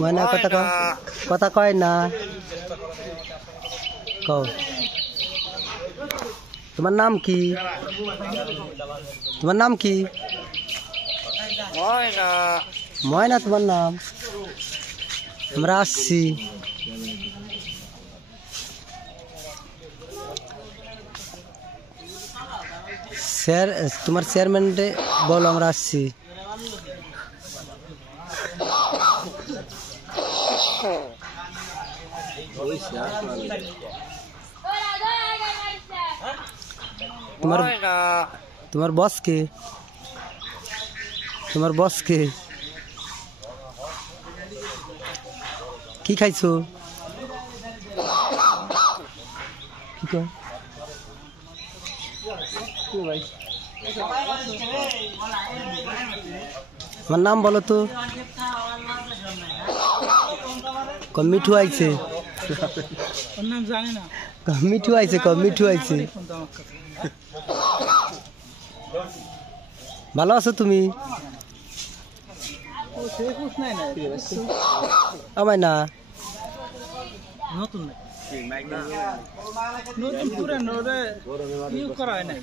ময়না কথা কয় না কও তোমার নাম কি ময়না তোমার নাম আমরা আসছি স্যার তোমার চেয়ারম্যান বলো আমরা আসছি তোমার বস কে কি খাইছো আমার নাম বলো তো মিঠু আইছে মিঠু আইছে ভালো আছো তুমি আমায় না নতুন পুরানো করা হয় না